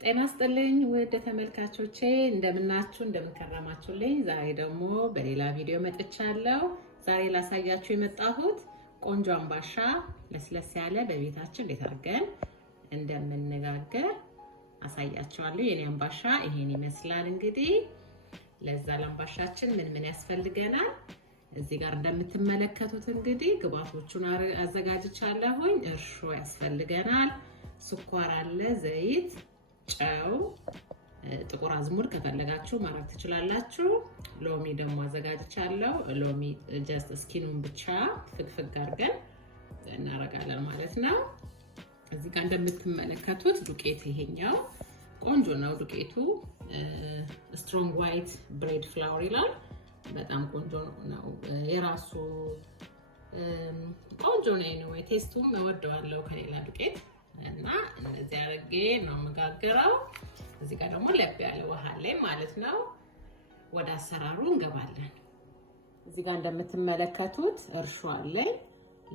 ጤና ይስጥልኝ ውድ ተመልካቾቼ እንደምናችሁ እንደምንከረማችሁልኝ። ዛሬ ደግሞ በሌላ ቪዲዮ መጥቻለሁ። ዛሬ ላሳያችሁ የመጣሁት ቆንጆ አምባሻ ለስለስ ያለ በቤታችን እንዴት አድርገን እንደምንጋገር አሳያችኋለሁ። የኔ አምባሻ ይሄን ይመስላል። እንግዲህ ለዛ ለአምባሻችን ምን ያስፈልገናል? እዚህ ጋር እንደምትመለከቱት እንግዲህ ግብአቶቹን አዘጋጅቻለሁኝ። እርሾ ያስፈልገናል፣ ስኳር አለ፣ ዘይት፣ ጨው፣ ጥቁር አዝሙድ ከፈለጋችሁ ማድረግ ትችላላችሁ። ሎሚ ደግሞ አዘጋጅቻለሁ። ሎሚ ጀስት ስኪኑን ብቻ ፍግፍግ አድርገን እናረጋለን ማለት ነው። እዚህ ጋር እንደምትመለከቱት ዱቄት ይሄኛው ቆንጆ ነው። ዱቄቱ ስትሮንግ ዋይት ብሬድ ፍላወር ይላል። በጣም ቆንጆ ነው። የራሱ ቆንጆ ነው። ቴስቱም እወደዋለሁ ከሌላ ዱቄት እና እንደዚህ አድርጌ ነው የምጋገረው። እዚህ ጋር ደግሞ ለብ ያለ ውሃ ላይ ማለት ነው። ወደ አሰራሩ እንገባለን። እዚህ ጋር እንደምትመለከቱት እርሾ አለኝ።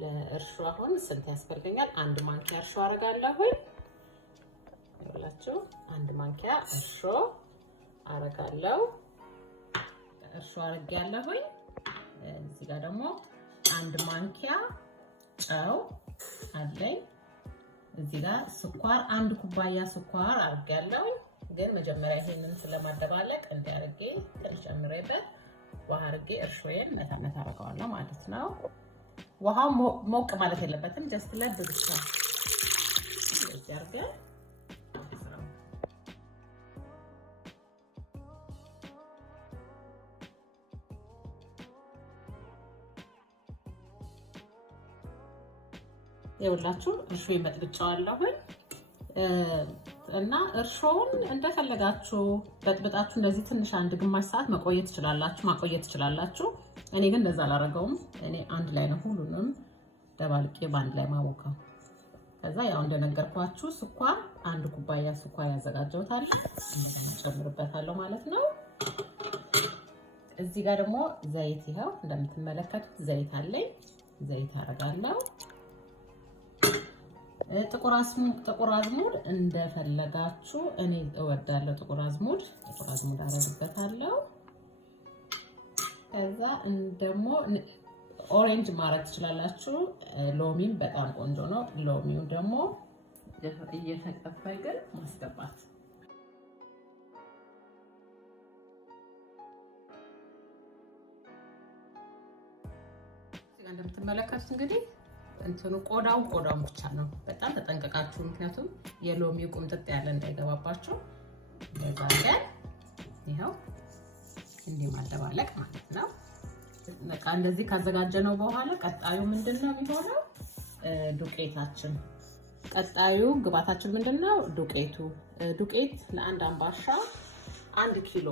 ለእርሾ አሁን ስንት ያስፈልገኛል? 1 ማንኪያ እርሾ አረጋለሁ። ይኸውላችሁ 1 ማንኪያ እርሾ አረጋለሁ። እርሾ አረጋለሁ። እዚህ ጋር ደግሞ 1 ማንኪያ ጨው አለኝ። እዚህ ጋር ስኳር 1 ኩባያ ስኳር አርጋለሁ። ግን መጀመሪያ ይሄንን ስለማደባለቅ እንዲያርጌ ትንሽ ጨምሬበት ውሃ አርጌ እርሾዬን መታመት አረጋዋለሁ ማለት ነው። ውሃው ሞቅ ማለት የለበትም፣ ጀስት ለብ ብቻ እንደዚህ አርገን ይኸውላችሁ እርሾ ይመጥብጫዋለሁ እና እርሾውን እንደፈለጋችሁ በጥብጣችሁ እንደዚህ ትንሽ አንድ ግማሽ ሰዓት ማቆየት ትችላላችሁ። እኔ ግን እንደዛ አላረገውም። እኔ አንድ ላይ ነው ሁሉንም ደባልቄ ባንድ ላይ ማቦካው። ከዛ ያው እንደነገርኳችሁ ስኳር 1 ኩባያ ስኳር ያዘጋጀውታል ጨምርበታለሁ ማለት ነው። እዚህ ጋር ደግሞ ዘይት ይሄው እንደምትመለከቱት ዘይት አለኝ። ዘይት አረጋለሁ። ጥቁር አዝሙድ እንደፈለጋችሁ፣ እኔ እወዳለሁ ጥቁር አዝሙድ አረግበታለሁ። ከዛ ደግሞ ኦሬንጅ ማረግ ትችላላችሁ። ሎሚም በጣም ቆንጆ ነው። ሎሚው ደግሞ እየተቀባይ ግን ማስገባት። እንደምትመለከቱት እንግዲህ እንትኑ ቆዳውን ብቻ ነው። በጣም ተጠንቀቃችሁ፣ ምክንያቱም የሎሚው ቁምጥጥ ያለ እንዳይገባባችሁ። ለዛ ጋር ይሄው እንዲህ ማደባለቅ ማለት ነው። በቃ እንደዚህ ካዘጋጀነው በኋላ ቀጣዩ ምንድነው የሚሆነው? ዱቄታችን። ቀጣዩ ግብአታችን ምንድነው? ዱቄት ለአንድ አምባሻ 1 ኪሎ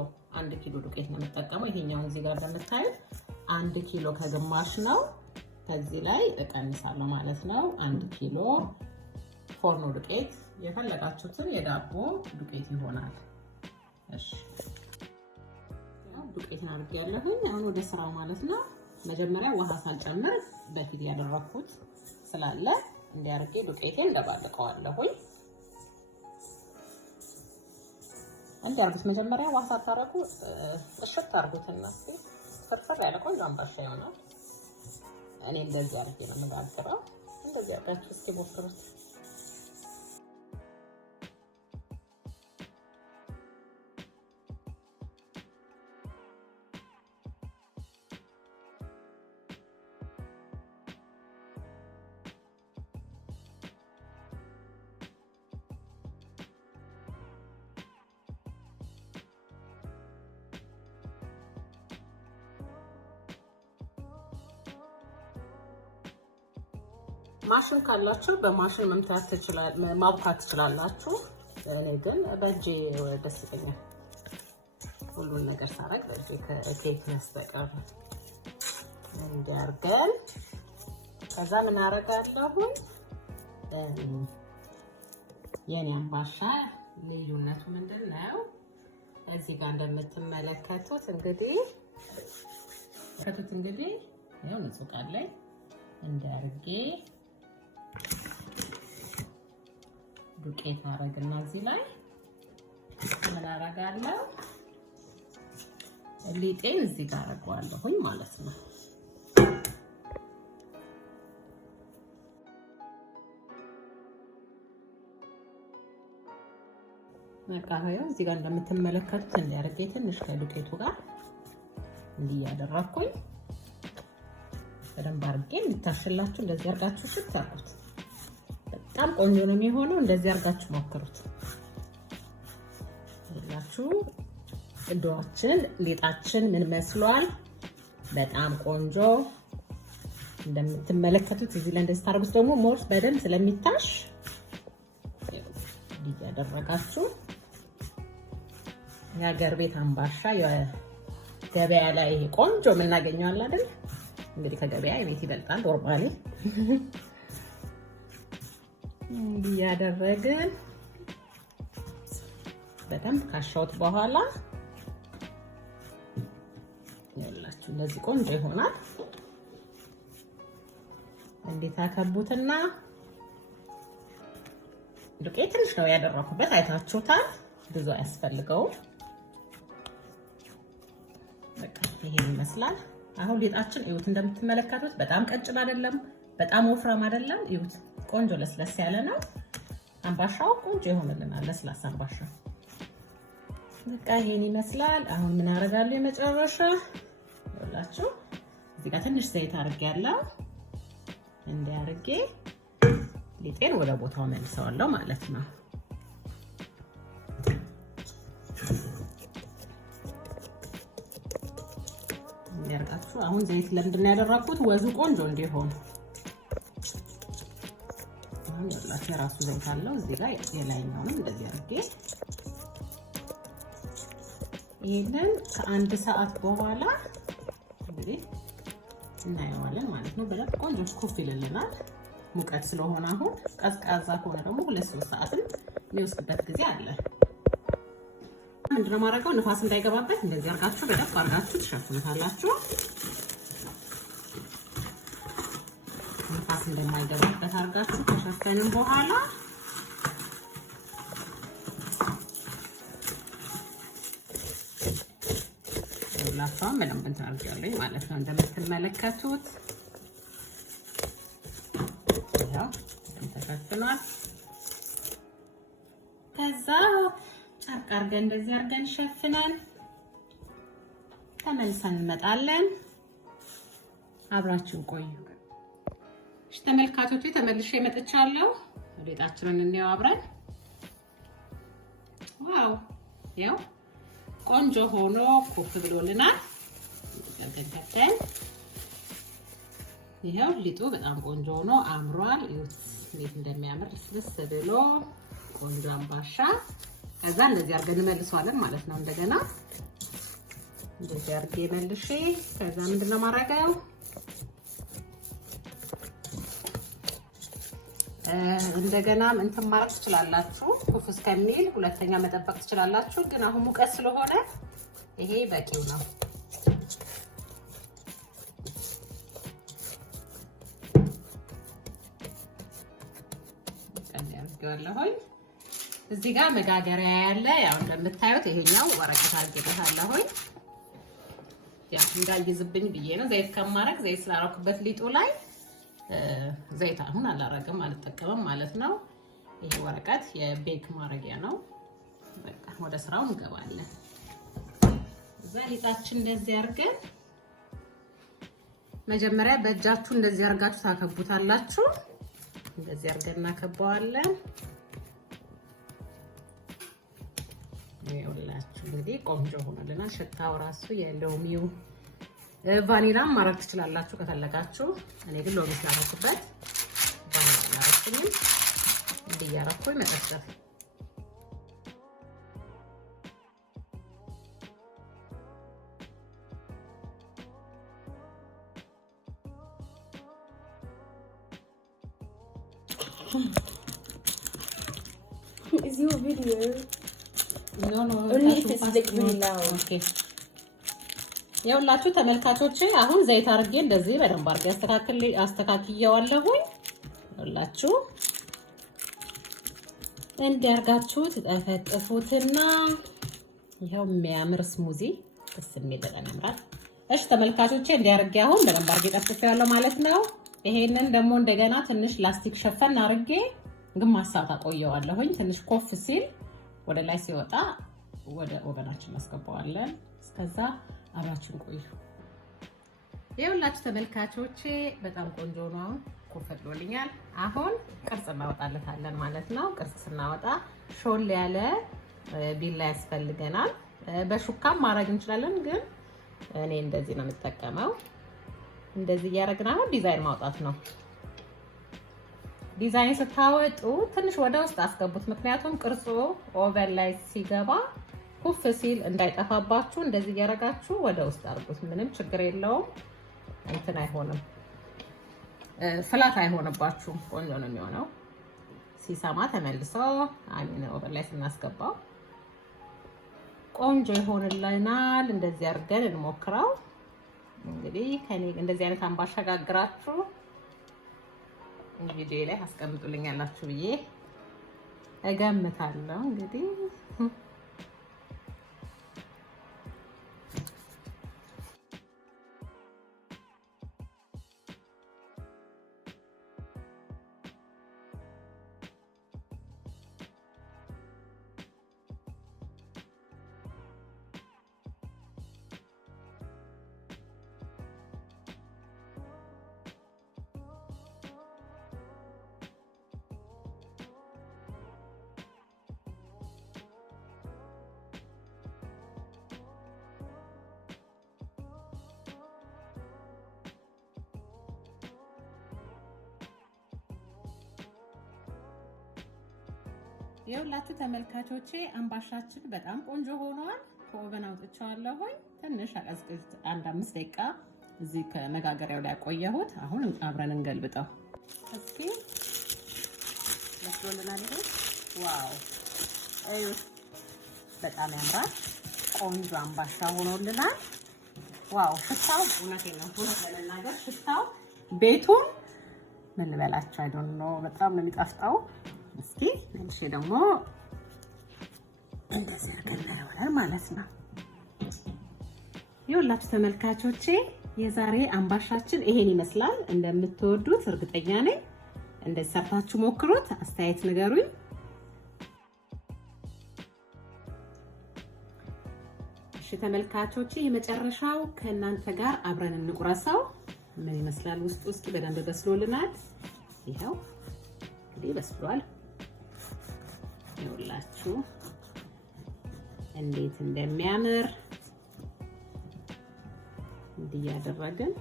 ዱቄት ነው የምጠቀመው። ይሄኛው እዚህ ጋር እንደምታዩት 1 ኪሎ ከግማሽ ነው። ከዚህ ላይ እቀንሳለሁ ማለት ነው። 1 ኪሎ ፎርኖ ዱቄት፣ የፈለጋችሁትን የዳቦ ዱቄት ይሆናል። እሺ ዱቄትን አድርጌያለሁኝ። አሁን ወደ ስራው ማለት ነው። መጀመሪያ ውሃ ሳልጨምር በፊት ያደረኩት ስላለ እንዲያርጌ ዱቄቴን እንደባልቀዋለሁኝ። እንዲያርጉት መጀመሪያ ውሃ ሳታረጉ እሽት አድርጉትና ፍርፍር ያለ ቆንጆ አምባሻ ይሆናል። እኔ እንደዚህ አድርጌ ነው የምጋግረው። እንደዚህ አድርጋችሁ እስኪ ሞክሩት። ማሽን ካላችሁ በማሽን ማብካት ትችላላችሁ። እኔ ግን በእጄ ደስ ይለኛል፣ ሁሉን ነገር ሳረግ በእጄ ከኬክ መስጠቀር። እንዲያርገን ከዛ ምን አረጋለሁ? የኔ አምባሻ ልዩነቱ ምንድነው? እዚህ ጋር እንደምትመለከቱት እንግዲህ ያው ንጹህ ቃል ላይ እንዲያርጌ ዱቄት አረግና እዚህ ላይ ምን አደርጋለሁ? ሊጤን እዚህ ጋር አደርገዋለሁኝ ማለት ነው። መቃወያ እዚህ ጋር እንደምትመለከቱት እንዲያርጌ ትንሽ ከዱቄቱ ጋር እንዲያደረኩኝ በደንብ አድርጌ እንድታሽላችሁ እንደዚህ አድርጋችሁ ሽት አድርጉት። በጣም ቆንጆ ነው የሚሆነው። እንደዚህ አድርጋችሁ ሞክሩት። ይላችሁ ዶአችን ሊጣችን ምን መስሏል? በጣም ቆንጆ እንደምትመለከቱት እዚህ ላይ እንደዚህ ታርጉት። ደግሞ ሞርስ በደንብ ስለሚታሽ እያደረጋችሁ የሀገር ቤት አምባሻ የገበያ ላይ ቆንጆ የምናገኘው አለ አይደል? እንግዲህ ከገበያ የቤት ይበልጣል ኖርማሊ። እያደረግን በደንብ ካሻውት በኋላ ያላችሁ እንደዚህ ቆንጆ ይሆናል። እንዴት አከቡትና ዱቄት ትንሽ ነው ያደረኩበት፣ አይታችሁታል። ብዙ አያስፈልገውም። በቃ ይሄን ይመስላል። አሁን ሊጣችን እዩት፣ እንደምትመለከቱት በጣም ቀጭን አይደለም፣ በጣም ወፍራም አይደለም። እዩት፣ ቆንጆ ለስለስ ያለ ነው። አምባሻው ቆንጆ ይሆንልናል፣ ለስላሳ አምባሻ። በቃ ይሄን ይመስላል። አሁን ምን አደርጋለሁ? የመጨረሻ ይኸውላችሁ እዚህ ጋር ትንሽ ዘይት አድርጌያለሁ። እንዲያርጌ ሊጤን ወደ ቦታው መልሰዋለሁ ማለት ነው። ያርጋችሁ አሁን ዘይት ለምንድን ነው ያደረኩት? ወዙ ቆንጆ እንዲሆን። አሁን ያላችሁ የራሱ ዘይት አለው እዚህ ጋር የላይኛውንም እንደዚህ አድርጌ ይሄንን ከአንድ ሰዓት በኋላ እንግዲህ እናየዋለን ማለት ነው። በደንብ ቆንጆ ኩፍ ይልልናል። ሙቀት ስለሆነ አሁን ቀዝቃዛ ከሆነ ደግሞ 2-3 ሰዓትም የሚወስድበት ጊዜ አለ። ምንድነው ማድረገው? ንፋስ እንዳይገባበት እንደዚህ አርጋችሁ በደንብ አርጋችሁ ትሸፍኑታላችሁ። ንፋስ እንደማይገባበት አርጋችሁ ከሸፈንን በኋላ ላፋም በደንብ እንታርጋለኝ ማለት ነው። እንደምትመለከቱት ያው ተሸፍኗል። ከዛ ጨርቅ አድርገን እንደዚህ አድርገን ሸፍነን ተመልሰን እንመጣለን። አብራችሁ ቆዩ። እሺ ተመልካቾቼ፣ ተመልሼ መጥቻለሁ። ሊጣችንን እንየው አብረን። ዋው ያው ቆንጆ ሆኖ ኩፍ ብሎልናል። ገንተን ይሄው ሊጡ በጣም ቆንጆ ሆኖ አምሯል። ይሁት እንዴት እንደሚያምር ስልስ ብሎ ቆንጆ አምባሻ። ከዛ እንደዚህ አድርገን እንመልሰዋለን ማለት ነው። እንደገና እንደዚህ አድርጌ መልሼ ከዛ ምንድነው ማድረገው? እንደገና እንትን ማድረግ ትችላላችሁ። ኩፍ እስከሚል ሁለተኛ መጠበቅ ትችላላችሁ። ግን አሁን ሙቀት ስለሆነ ይሄ በቂው ነው። ያርጋለሁኝ እዚህ ጋር መጋገሪያ ያለ ያው እንደምታዩት ይሄኛው ወረቀት አድርጌበታለሁኝ። ያው እንዳይዝብኝ ብዬ ነው። ዘይት ከማረግ ዘይት ስላደረኩበት ሊጡ ላይ ዘይት አሁን አላረግም፣ አልጠቀምም ማለት ነው። ይሄ ወረቀት የቤክ ማረጊያ ነው። በቃ ወደ ስራው እንገባለን። እዛ ሊጣችን እንደዚህ አድርገን መጀመሪያ በእጃችሁ እንደዚህ አድርጋችሁ ታከቡታላችሁ። እንደዚህ አድርገን እናከባዋለን። ይኸውላችሁ እንግዲህ ቆንጆ ሆኖልናል። ሽታው ራሱ የሎሚው ቫኒላም ማድረግ ትችላላችሁ ከፈለጋችሁ። እኔ ግን ሎሚ ስላደረኩበት ቫኒላ አደረኩኝ። እንዲህ እያደረኩኝ መጠፍጠፍ። Is your video? No. Only if it's like really loud. Okay. ያውላችሁ ተመልካቾች አሁን ዘይት አድርጌ እንደዚህ በደንብ አድርጌ አስተካክየዋለሁኝ። ያውላችሁ እንዲያርጋችሁ ተጠፈጥፉትና ይሄው የሚያምር ስሙዚ ደስ የሚል ያምራል። እሺ ተመልካቾቼ እንዲያርግ አሁን በደንብ አድርጌ ጠፍጥፌያለሁ ማለት ነው። ይሄንን ደግሞ እንደገና ትንሽ ላስቲክ ሸፈን አድርጌ ግማሽ ሰዓት አቆየዋለሁኝ። ትንሽ ኮፍ ሲል ወደ ላይ ሲወጣ ወደ ኦቨናችን እናስገባዋለን። እስከዛ አብራችን ቆዩ። ይኸውላችሁ ተመልካቾቼ በጣም ቆንጆ ነው። ኮፍ ብሎልኛል። አሁን ቅርጽ እናወጣለታለን ማለት ነው። ቅርጽ ስናወጣ ሾል ያለ ቢላ ያስፈልገናል። በሹካም ማድረግ እንችላለን፣ ግን እኔ እንደዚህ ነው የምጠቀመው። እንደዚህ እያደረግን አሁን ዲዛይን ማውጣት ነው። ዲዛይን ስታወጡ ትንሽ ወደ ውስጥ አስገቡት፣ ምክንያቱም ቅርጹ ኦቨን ላይ ሲገባ ኩፍ ሲል እንዳይጠፋባችሁ እንደዚህ እያደረጋችሁ ወደ ውስጥ አድርጉት። ምንም ችግር የለውም። እንትን አይሆንም፣ ፍላት አይሆንባችሁም። ቆንጆ ነው የሚሆነው። ሲሰማ ተመልሶ ኦቨን ላይ ስናስገባው ቆንጆ ይሆንልናል። እንደዚህ አድርገን እንሞክረው። እንግዲህ ከኔ እንደዚህ አይነት አምባሻ ጋግራችሁ ቪዲዮ ላይ አስቀምጡልኛላችሁ ብዬ እገምታለሁ። እንግዲህ የሁላችሁ ተመልካቾቼ አምባሻችን በጣም ቆንጆ ሆኗል። ከኦቨን አውጥቻለሁ። ትንሽ አቀዝቅዝ 1-5 ደቂቃ እዚህ ከመጋገሪያው ላይ አቆየሁት። አሁን አብረን እንገልብጠው እስኪ። መስሎልናል። ዋው አዩ በጣም ያምራል። ቆንጆ አምባሻ ሆኖልናል። ዋው ሽታው እውነቴን ነው። ለመናገር ሽታው ቤቱን ምን ልበላችሁ አይ ዶንት ኖ በጣም ነው የሚጣፍጠው። እስኪ እሺ ደግሞ እንደዚህ አድርገን ማለት ነው። ይኸውላችሁ ተመልካቾቼ የዛሬ አምባሻችን ይሄን ይመስላል። እንደምትወዱት እርግጠኛ ነኝ። እንደዚህ ሰርታችሁ ሞክሩት፣ አስተያየት ንገሩኝ። እሺ ተመልካቾቼ የመጨረሻው ከእናንተ ጋር አብረን እንቁረሰው። ምን ይመስላል ውስጡ? እስኪ በደንብ በስሎልናል። ይኸው እንግዲህ በስሏል። ይኸውላችሁ እንዴት እንደሚያምር እንዲህ ያደረግን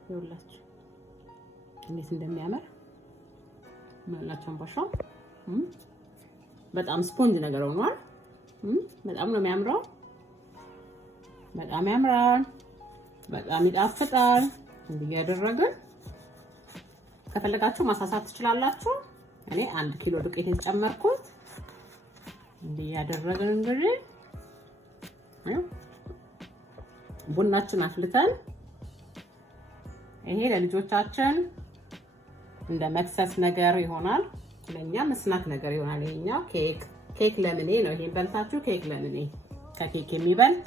ይኸውላችሁ እንዴት እንደሚያምር ይኸውላችሁ። አምባሻው በጣም ስፖንጅ ነገር ሆኗል። በጣም ነው የሚያምረው። በጣም ያምራል። በጣም ይጣፍጣል። እንዲህ ያደረግን ከፈለጋችሁ ማሳሳት ትችላላችሁ። እኔ 1 ኪሎ ዱቄት የተጨመርኩት እንዲህ ያደረግን እንግዲህ ቡናችን አፍልተን ይሄ ለልጆቻችን እንደ መክሰስ ነገር ይሆናል፣ ለኛም ስናክ ነገር ይሆናል። ይሄኛው ኬክ ለምኔ ነው። ይሄን በልታችሁ ኬክ ለምኔ ከኬክ የሚበልጥ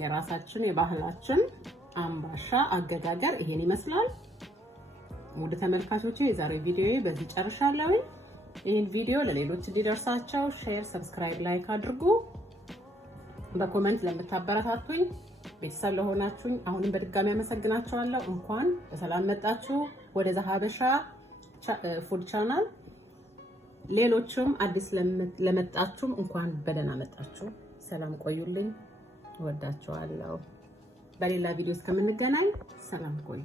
የራሳችን የባህላችን አምባሻ አገጋገር ይሄን ይመስላል። ውድ ተመልካቾቼ የዛሬው ቪዲዮ በዚህ ጨርሻለሁ። ይሄን ቪዲዮ ለሌሎች እንዲደርሳቸው ሼር፣ ሰብስክራይብ፣ ላይክ አድርጉ። በኮሜንት ለምታበረታቱኝ ቤተሰብ ለሆናችሁኝ አሁንም በድጋሚ አመሰግናችኋለሁ። እንኳን በሰላም መጣችሁ ወደ ሀበሻ ፉድ ቻናል። ሌሎችም አዲስ ለመጣችሁም እንኳን በደህና መጣችሁ። ሰላም ቆዩልኝ። እወዳችኋለሁ። በሌላ ቪዲዮ እስከምንገናኝ ሰላም ቆዩ።